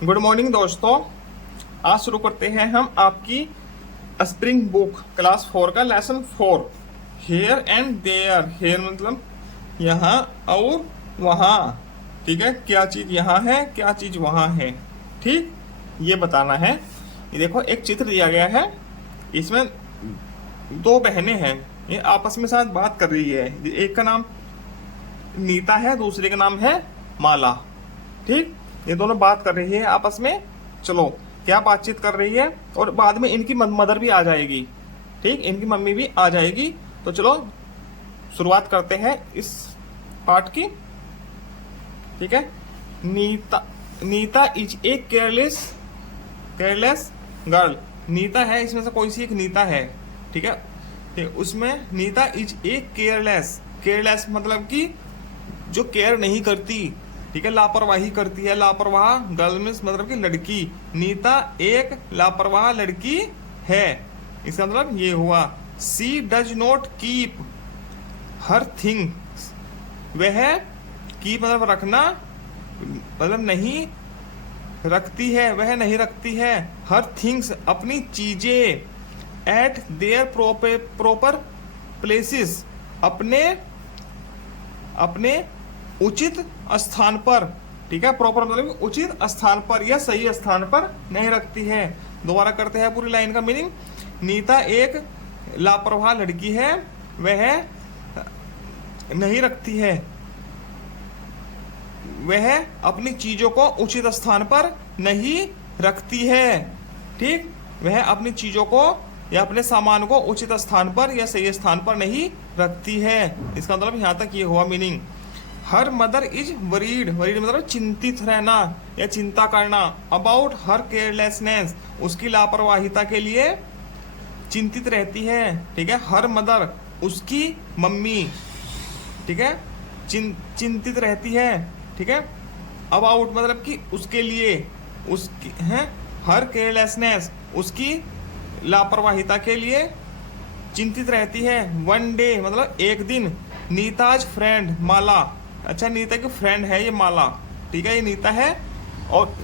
Good morning दोस्तों। आज शुरू करते हैं हम आपकी स्प्रिंग बुक क्लास 4 का lesson 4 here and there. Here मतलब यहाँ और वहाँ, ठीक है। क्या चीज़ यहाँ है, क्या चीज़ वहाँ है, ठीक, ये बताना है। ये देखो एक चित्र दिया गया है, इसमें दो बहनें हैं, ये आपस में साथ बात कर रही है। एक का नाम नीता है, दूसरे का नाम है माला, ठीक। ये दोनों बात कर रही है आपस में। चलो क्या बातचीत कर रही है, और बाद में इनकी मदर भी आ जाएगी, ठीक, इनकी मम्मी भी आ जाएगी। तो चलो शुरुआत करते हैं इस पार्ट की, ठीक है। Neeta is a careless girl. Neeta है, इसमें से कोई सी एक नीता है, ठीक है। ठीक, उसमें नीता इज ए केयरलेस मतलब कि जो केयर नहीं करती, ठीक है, लापरवाही करती है। लापरवाह गर्ल मीन्स मतलब कि लड़की। नीता एक लापरवाह लड़की है, इसका मतलब ये हुआ। She does not keep her things. वह कीप मतलब रखना, मतलब नहीं रखती है, वह नहीं रखती है। हर थिंग्स अपनी चीजें। एट देयर प्रॉपर प्लेसेस अपने अपने उचित स्थान पर, ठीक है। प्रॉपर मतलब उचित स्थान पर या सही स्थान पर नहीं रखती है। दोबारा करते हैं पूरी लाइन का मीनिंग। नीता एक लापरवाह लड़की है, वह नहीं रखती है, वह अपनी चीजों को उचित स्थान पर नहीं रखती है, ठीक। वह अपनी चीजों को या अपने सामान को उचित स्थान पर या सही स्थान पर नहीं रखती है। इसका मतलब यहाँ तक ये हुआ meaning. Her mother is worried मतलब चिंतित रहना या चिंता करना। अबाउट हर केयरलेसनेस, उसकी लापरवाहिता के लिए चिंतित रहती है, ठीक है। हर मदर उसकी मम्मी, ठीक है, चिंतित रहती है, ठीक है। अबाउट मतलब कि उसके लिए, उसकी है। हर केयरलेसनेस उसकी लापरवाहिता के लिए चिंतित रहती है। वन डे मतलब एक दिन। नीताज फ्रेंड माला, अच्छा नीता की फ्रेंड है ये माला, ठीक है। ये नीता है और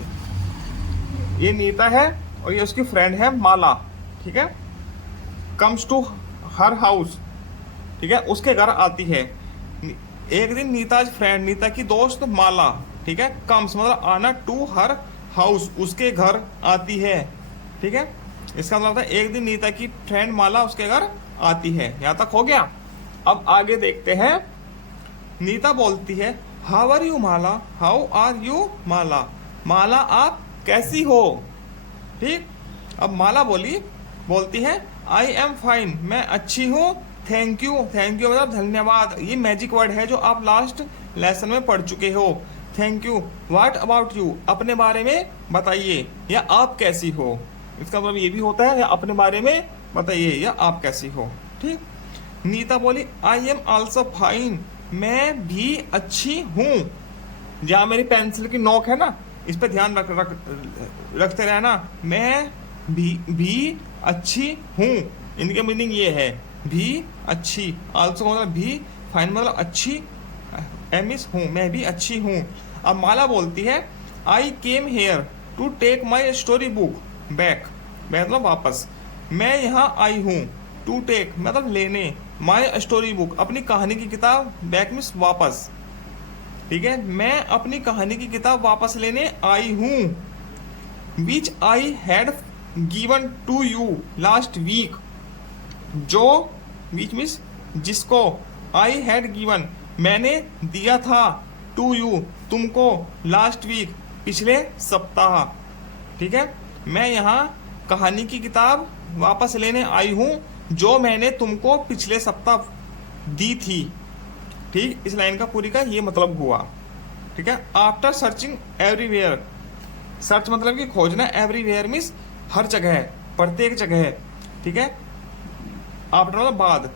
ये नीता है और ये उसकी फ्रेंड है माला, ठीक है। कम्स टू हर हाउस, ठीक है, उसके घर आती है। एक दिन नीताज फ्रेंड नीता की दोस्त माला, ठीक है, कम्स मतलब आना, टू हर हाउस उसके घर आती है, ठीक है। इसका मतलब है एक दिन नीता की फ्रेंड माला उसके घर आती है। यहां तक हो गया। अब आगे देखते हैं। नीता बोलती है how are you Mala, how are you Mala, Mala आप कैसी हो, ठीक। अब माला बोलती है आई एम फाइन, मैं अच्छी हूँ। थैंक यू मतलब धन्यवाद, ये मैजिक वर्ड है जो आप लास्ट लेसन में पढ़ चुके हो। Thank you. What about you, अपने बारे में बताइए या आप कैसी हो। इसका मतलब ये भी होता है या अपने बारे में बताइए या आप कैसी हो, ठीक। नीता बोली आई एम ऑल्सो फाइन, मैं भी अच्छी हूँ। जहाँ मेरी पेंसिल की नोक है ना, इस पे ध्यान रखते रहना। मैं भी अच्छी हूँ, इनके मीनिंग ये है भी अच्छी। ऑल्सो मतलब भी, फाइन मतलब अच्छी, एमिस हूँ, मैं भी अच्छी हूँ। अब माला बोलती है I came here to take my story book back, मतलब वापस। मैं यहाँ आई हूँ, टू टेक मतलब लेने, माई स्टोरी बुक अपनी कहानी की किताब, बैक मीन्स वापस, ठीक है। मैं अपनी कहानी की किताब वापस लेने आई हूँ। Which I had given to you last week, जो विच मीन्स जिसको, आई हैड गिवन मैंने दिया था, टू यू तुमको, लास्ट वीक पिछले सप्ताह, ठीक है। मैं यहाँ कहानी की किताब वापस लेने आई हूँ जो मैंने तुमको पिछले सप्ताह दी थी, ठीक। इस लाइन का पूरी का ये मतलब हुआ, ठीक है। आफ्टर सर्चिंग एवरीवेयर, सर्च मतलब कि खोजना, एवरीवेयर मीन्स हर जगह, प्रत्येक जगह, ठीक है। आफ्टर मतलब बाद,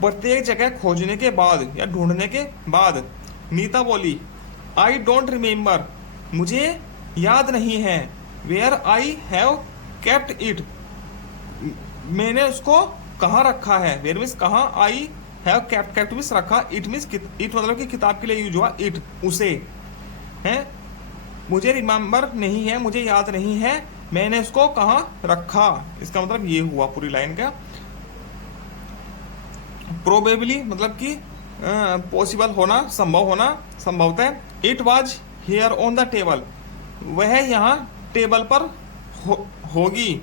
प्रत्येक जगह खोजने के बाद या ढूंढने के बाद। नीता बोली आई डोंट रिमेम्बर, मुझे याद नहीं है। Where I have kept it, मैंने उसको कहाँ रखा है। वेयर मीन्स कहाँ, आई हैव केप्ट मीन्स रखा, इट मीन्स इट मतलब कि किताब के लिए यूज हुआ, इट उसे है। मुझे रिमेम्बर नहीं है, मुझे याद नहीं है मैंने उसको कहाँ रखा। इसका मतलब ये हुआ पूरी लाइन का। प्रोबेबली मतलब कि पॉसिबल होना, संभव होना, संभवतः। It was here on the table, वह यहाँ टेबल पर होगी।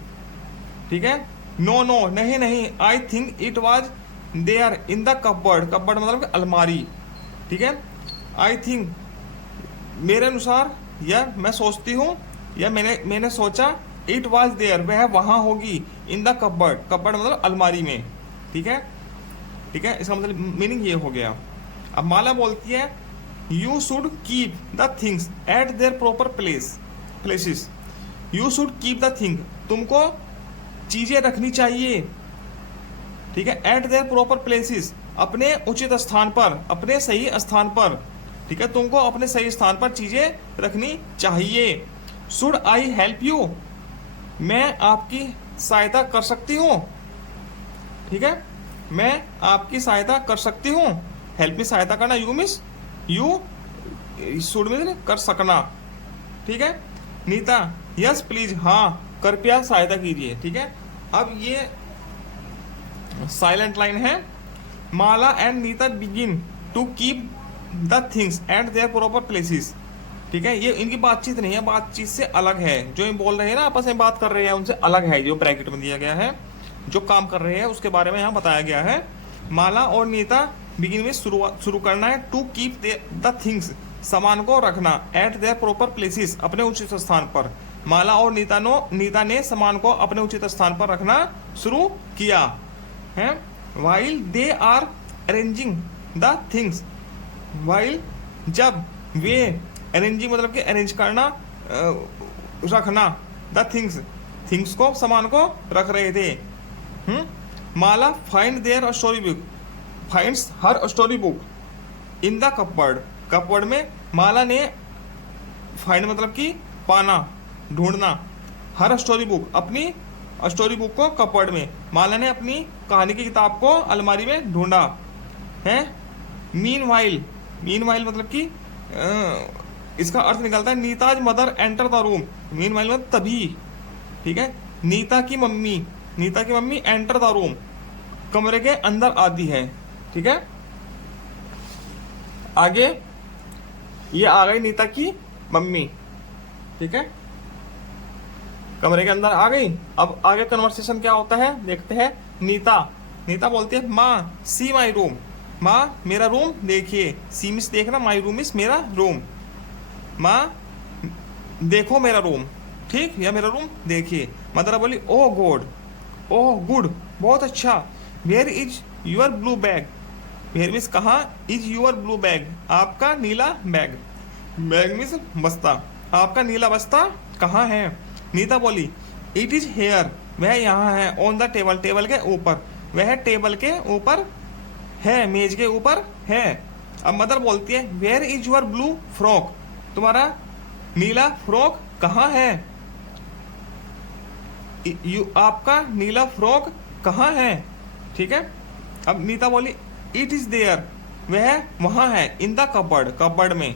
ठीक है। नो नो नहीं नहीं, I think it was there in the cupboard, cupboard मतलब कि अलमारी। ठीक है। आई थिंक मेरे अनुसार, या मैं सोचती हूँ, या मैंने सोचा, इट वाज देयर वह वहाँ होगी, इन द कपबोर्ड, कपबोर्ड मतलब अलमारी में। ठीक है। ठीक है, इसका मतलब मीनिंग ये हो गया। अब माला बोलती है you should keep the things at their proper places. You should keep the thing, तुमको चीजें रखनी चाहिए। ठीक है। एट देयर प्रॉपर प्लेसेस, अपने उचित स्थान पर, अपने सही स्थान पर। ठीक है, तुमको अपने सही स्थान पर चीजें रखनी चाहिए। शुड आई हेल्प यू, मैं आपकी सहायता कर सकती हूँ। ठीक है, मैं आपकी सहायता कर सकती हूँ। हेल्प में सहायता करना, यू मिस यू, शुड में कर सकना। ठीक है। नीता यस प्लीज, हाँ कृपया सहायता कीजिए। ठीक है। अब ये साइलेंट लाइन है। Mala and Neeta begin to keep the things at their proper places. ठीक है, ये इनकी बातचीत नहीं है, बातचीत से अलग है। जो ये बोल रहे हैं ना, आपस में बात कर रहे हैं, उनसे अलग है। जो ब्रैकेट में दिया गया है, जो काम कर रहे हैं उसके बारे में यहाँ बताया गया है। माला और नीता बिगिन में शुरू करना है। टू कीप द थिंग्स, सामान को रखना, एट देयर प्रॉपर प्लेसेस, अपने उचित स्थान पर। माला और नीता ने सामान को अपने उचित स्थान पर रखना शुरू किया है। While they are arranging the things, while जब वे, अरेंजिंग मतलब कि अरेंज करना, रखना, द थिंग्स को, सामान को रख रहे थे। Mala find their story book, finds her story book in the cupboard, cupboard में माला ने, फाइंड मतलब कि पाना, ढूंढना, हर स्टोरी बुक, अपनी स्टोरी बुक को कपबोर्ड में, माला ने अपनी कहानी की किताब को अलमारी में ढूंढा है। मीनवाइल मतलब कि इसका अर्थ निकलता है Neeta's mother enter the room. Meanwhile मतलब तभी। ठीक है। नीता की मम्मी एंटर द रूम, कमरे के अंदर आती है। ठीक है। आगे ये आ गई नीता की मम्मी। ठीक है, कमरे के अंदर आ गई। अब आगे कन्वर्सेशन क्या होता है देखते हैं। नीता बोलती है माँ सी माई रूम, माँ मेरा रूम देखिए। सी मिस देखना, माई रूम मिस मेरा रूम। माँ देखो मेरा रूम, ठीक, या मेरा रूम देखिए। मदर बोली ओह गॉड, ओह गुड, बहुत अच्छा। Where is your blue bag, where means कहाँ, इज यूर ब्लू बैग, आपका नीला बैग। बैग मीन्स बस्ता, आपका नीला बस्ता कहाँ है। नीता बोली इट इज हेयर, वह यहाँ है। ऑन द टेबल, टेबल के ऊपर, वह टेबल के ऊपर है, मेज के ऊपर है। अब मदर बोलती है where is your blue frock, तुम्हारा नीला फ्रॉक कहाँ है। आपका नीला फ्रॉक कहाँ है। ठीक है। अब नीता बोली इट इज देयर, वह वहाँ है। इन द कपबोर्ड, कपबोर्ड में।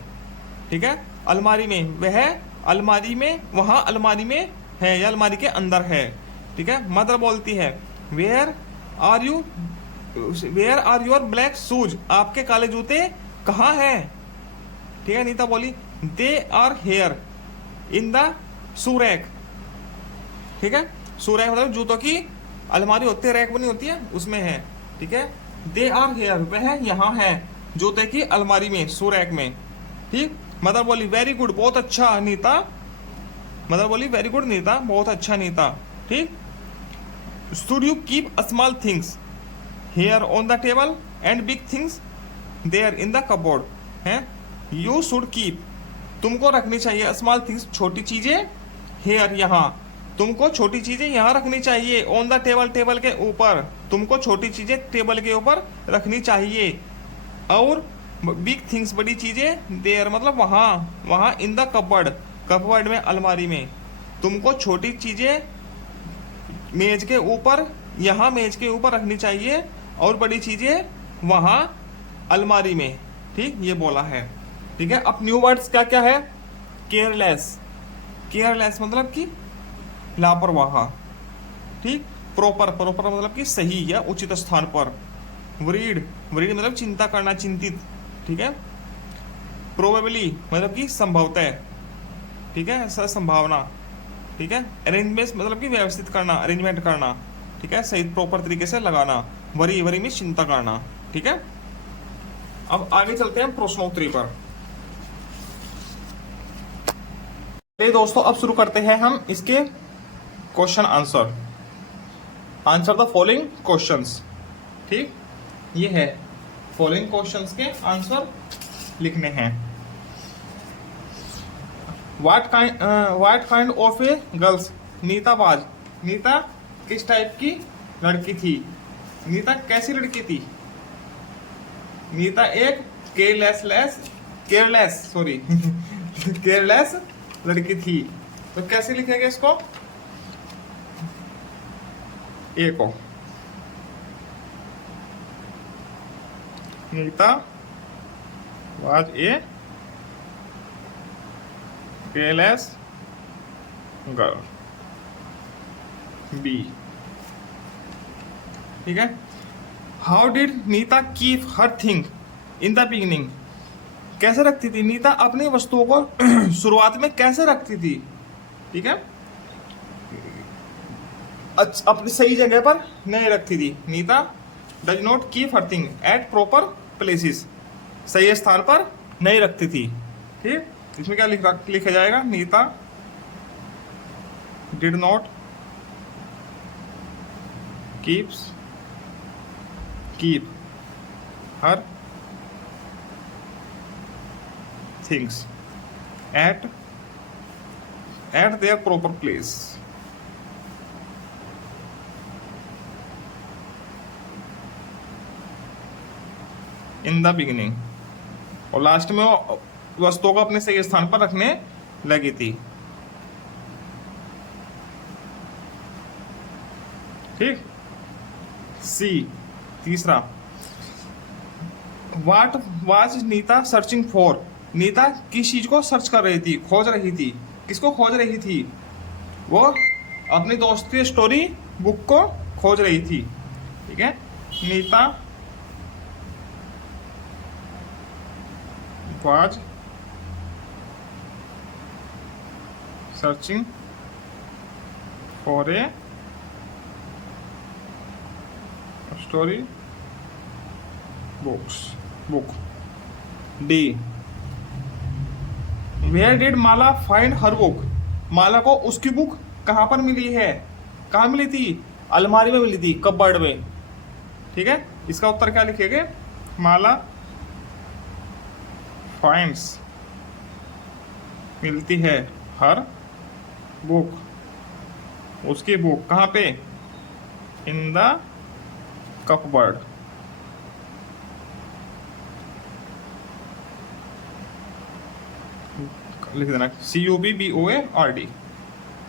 ठीक है, अलमारी में, वह अलमारी में, वहाँ अलमारी में है, या अलमारी के अंदर है। ठीक है। मदर बोलती है where are your black shoes, आपके काले जूते कहाँ हैं। ठीक है। नीता बोली they are here in the shoe rack. ठीक है, शू रैक मतलब जूतों की अलमारी होती है, रैक बनी होती है, उसमें है। ठीक है। दे आर हेयर, वह यहाँ है, जूते की अलमारी में, शू रैक में। ठीक। मदर बोली वेरी गुड, बहुत अच्छा नीता। मदर बोली वेरी गुड नीता, बहुत अच्छा नीता। ठीक। Should you keep small things here on the table and big things there in the cupboard है। यू शुड कीप, तुमको रखनी चाहिए, स्मॉल थिंग्स, छोटी चीजें, हेयर यहाँ, तुमको छोटी चीजें यहाँ रखनी चाहिए। ऑन द टेबल, टेबल के ऊपर, तुमको छोटी चीजें टेबल के ऊपर रखनी चाहिए। और बिग थिंग्स, बड़ी चीजें, देयर मतलब वहाँ इन द कपबोर्ड, कपबोर्ड में, अलमारी में, तुमको छोटी चीजें मेज के ऊपर, यहाँ मेज के ऊपर रखनी चाहिए, और बड़ी चीजें वहाँ अलमारी में। ठीक, ये बोला है। ठीक है। अब न्यू वर्ड्स क्या क्या है केयरलेस, केयरलेस मतलब कि लापरवाह, ठीक। प्रॉपर, प्रॉपर मतलब कि सही या उचित स्थान पर। वरीड, वरीड मतलब चिंता करना, चिंतित, ठीक है। प्रोबेबली मतलब कि संभवतः, ठीक है, संभावना, ठीक है। अरेंजमेंट मतलब कि व्यवस्थित करना, अरेंजमेंट करना, ठीक है, सही प्रॉपर तरीके से लगाना। वरी, वरी में चिंता करना, ठीक है। अब आगे चलते हैं प्रश्नोत्तरी पर। चलिए दोस्तों, अब शुरू करते हैं हम इसके question answer. Answer the following questions, ठीक। ये है फॉलोइंग क्वेश्चंस के आंसर लिखने हैं। What kind of a girls Neeta was, Neeta किस टाइप की लड़की थी, नीता कैसी लड़की थी। नीता एक केयरलेस सॉरी केयरलेस लड़की थी। तो कैसे लिखेंगे इसको, ए को, Neeta was a careless girl, B, ठीक है। How did Neeta keep her thing in the beginning, कैसे रखती थी नीता अपनी वस्तुओं को शुरुआत में कैसे रखती थी, ठीक है। अपनी सही जगह पर नहीं रखती थी। Neeta does not keep her thing at proper places, सही स्थान पर नहीं रखती थी, ठीक। इसमें क्या लिखा जाएगा, Neeta did not keep her things at their proper place. In the beginning, और लास्ट में वो वस्तुओं को अपने सही स्थान पर रखने लगी थी, ठीक। सी, तीसरा, what was Neeta searching for, Neeta किस चीज को सर्च कर रही थी, खोज रही थी, किसको खोज रही थी, वो अपने दोस्त की स्टोरी बुक को खोज रही थी, ठीक है। Nita was searching for a story book. D, where did Mala find her book, माला को उसकी बुक कहाँ पर मिली है, कहाँ मिली थी, अलमारी में मिली थी, कपबोर्ड में, ठीक है। इसका उत्तर क्या लिखेंगे, माला फाइंड्स मिलती है हर बुक, उसकी बुक कहाँ पे, इन द कपबोर्ड, लिख देना CUBBOARD,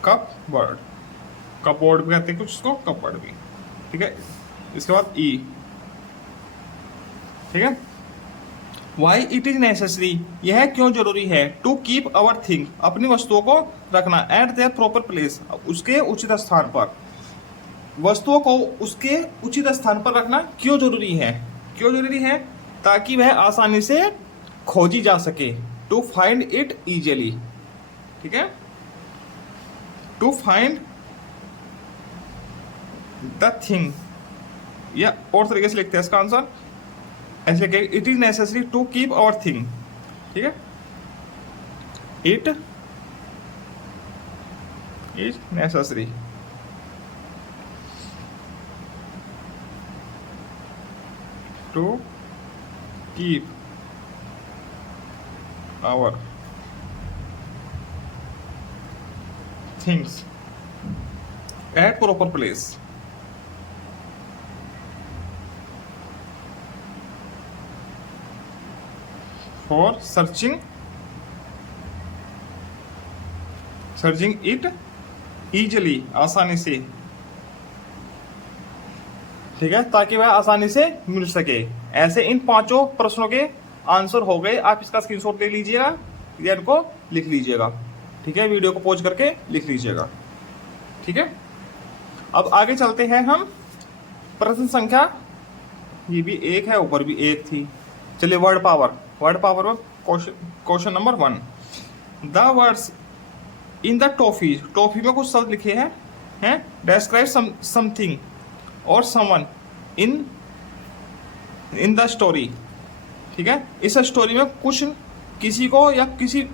कपबोर्ड, कपबोर्ड भी कहते हैं कुछ उसको, कपबोर्ड भी, ठीक है। इसके बाद E, ठीक है। वाई इट इज नेसेसरी, यह क्यों जरूरी है, टू कीप अवर थिंग, अपनी वस्तुओं को रखना, एट देयर प्रॉपर प्लेस, उसके उचित स्थान पर, वस्तुओं को उसके उचित स्थान पर रखना क्यों जरूरी है, क्यों जरूरी है, ताकि वह आसानी से खोजी जा सके, टू फाइंड इट इजिली, ठीक है। टू फाइंड द थिंग, या और तरीके से लिखते हैं इसका आंसर ऐसे, it is necessary to keep our thing, ठीक है। It is necessary to keep our things at proper place, for searching it easily, आसानी से, ठीक है, ताकि वह आसानी से मिल सके। ऐसे इन पांचों प्रश्नों के आंसर हो गए, आप इसका स्क्रीनशॉट ले लीजिएगा या इनको लिख लीजिएगा। ठीक है, वीडियो को पॉज करके लिख लीजिएगा। ठीक है, अब आगे चलते हैं हम। प्रश्न संख्या, ये भी एक है, ऊपर भी एक थी। चलिए वर्ड पावर में question number 1। The words in the toffee, toffee में कुछ शब्द लिखे हैं डिस्क्राइब समथिंग और समवन इन द स्टोरी। ठीक है, इस स्टोरी में कुछ किसी को या किसी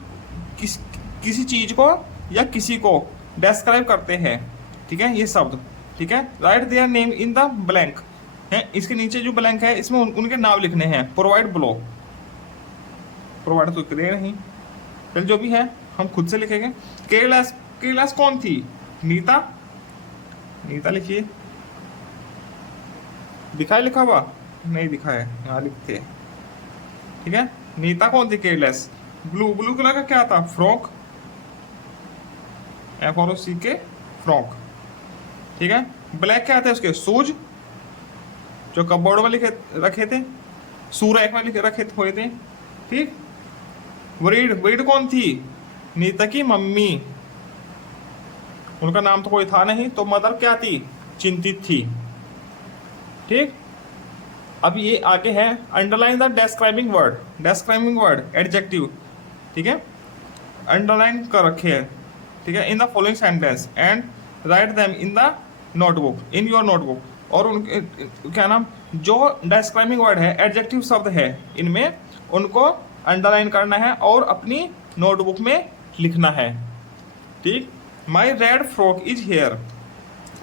चीज को या किसी को डिस्क्राइब करते हैं। ठीक है, ये शब्द। ठीक है, right their name in the blank है, इसके नीचे जो ब्लैंक है इसमें उनके नाम लिखने हैं। प्रोवाइड ब्लो, प्रोवाइड तो दे नहीं, चल जो भी है हम खुद से लिखेंगे। केयरलेस कौन थी? नीता लिखिए। दिखाए लिखा हुआ? नहीं दिखा है, यहाँ लिखते हैं। ठीक है, नीता कौन थी? केयरलेस। ब्लू कलर का क्या था? Frock, FROCK, frock. ठीक है, ब्लैक क्या थे उसके? शूज, जो कपबोर्ड में रखे थे, शू रैक में रखे हुए थे। ठीक, वरीड कौन थी? नीता की मम्मी, उनका नाम तो कोई था नहीं, तो मदर क्या थी? चिंतित थी। ठीक, अब ये आगे है underline the describing word adjective. ठीक है, अंडरलाइन कर रखे हैं। ठीक है, in the following sentence and write them in the notebook, in your notebook. और उनके क्या नाम, जो डिस्क्राइबिंग वर्ड है, एडजेक्टिव शब्द है, इनमें उनको अंडरलाइन करना है और अपनी नोटबुक में लिखना है। ठीक, माई रेड फ्रॉक इज हेयर,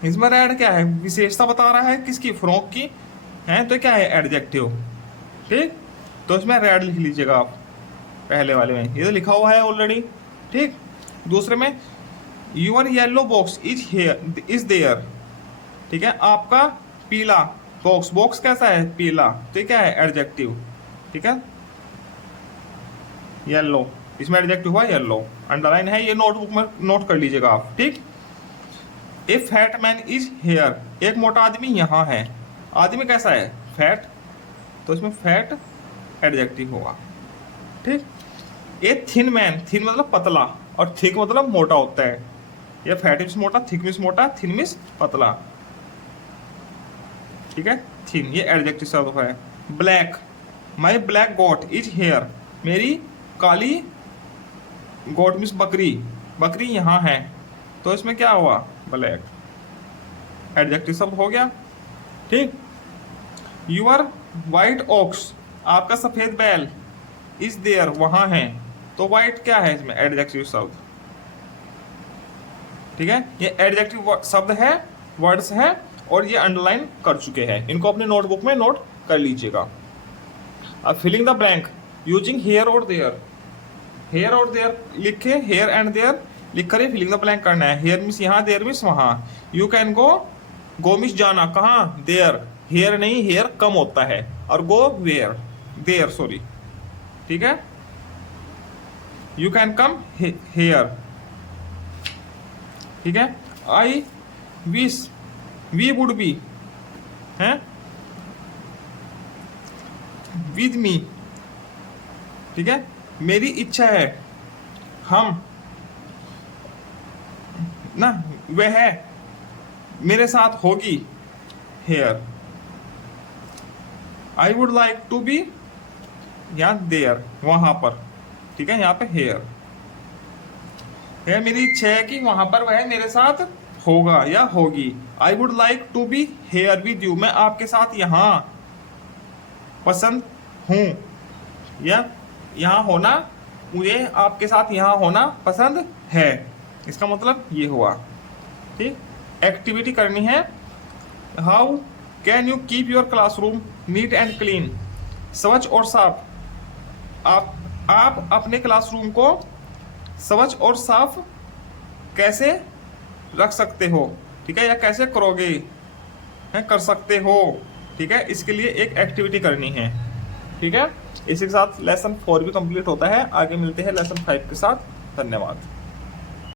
इसमें रेड क्या है? विशेषता बता रहा है किसकी? फ्रॉक की है, तो क्या है? एडजेक्टिव। ठीक, तो इसमें रेड लिख लीजिएगा आप, पहले वाले में ये तो लिखा हुआ है ऑलरेडी। ठीक, दूसरे में your yellow box is there. ठीक है, आपका पीला बॉक्स कैसा है? पीला, तो क्या है? एडजेक्टिव। ठीक है, येलो, इसमें एडजेक्टिव हुआ येलो, अंडरलाइन है, ये नोटबुक में नोट कर लीजिएगा आप। ठीक, ए फैट मैन इज हेयर, एक मोटा आदमी यहाँ है। आदमी कैसा है? फैट, तो इसमें फैट एडजेक्टिव होगा। ठीक, ए थिन मैन, थिन मतलब पतला और थिक मतलब मोटा होता है। ये फैट मीन्स मोटा, थिक मीन्स मोटा, थिन मीन्स पतला। ठीक है, थिन ये एडजेक्टिव शब्द है। Black, my black goat is here, मेरी काली गोट मीन्स बकरी यहाँ है, तो इसमें क्या हुआ? ब्लैक, एडजेक्टिव शब्द हो गया। ठीक, यूर वाइट ऑक्स, आपका सफेद बैल, इज देयर, वहां है, तो वाइट क्या है? इसमें एडजेक्टिव शब्द। ठीक है, ये एडजेक्टिव शब्द है, वर्ड्स है, और ये अंडरलाइन कर चुके हैं, इनको अपने नोटबुक में नोट कर लीजिएगा। अब filling the blank using here और देयर, हेयर और देयर लिखे, हेयर एंड देयर लिख कर फिलिंग द ब्लैंक करना है। हेयर मीन्स यहाँ, देयर मीन्स वहाँ। यू कैन गो मीन्स जाना, कहाँ? देयर, हेयर नहीं, हेयर कम होता है, और गो वेयर, देयर सॉरी। ठीक है, यू कैन कम हेयर। ठीक है, I wish we would be है विद मी। ठीक है, मेरी इच्छा है, हम ना, वह मेरे साथ होगी, here. I would like to be, यहाँ देयर, वहां पर। ठीक है, यहाँ पे हेयर है, मेरी इच्छा है कि वहां पर वह मेरे साथ होगा या होगी। I would like to be here with you, मैं आपके साथ यहाँ पसंद हूँ, या यहाँ होना, मुझे आपके साथ यहाँ होना पसंद है। इसका मतलब ये हुआ। ठीक, एक्टिविटी करनी है। How can you keep your classroom neat and clean, स्वच्छ और साफ। आप अपने क्लासरूम को स्वच्छ और साफ कैसे रख सकते हो? ठीक है, या कैसे करोगे, है कर सकते हो। ठीक है, इसके लिए एक एक्टिविटी करनी है। ठीक है, इसी के साथ लेसन 4 भी कंप्लीट होता है। आगे मिलते हैं लेसन 5 के साथ। धन्यवाद।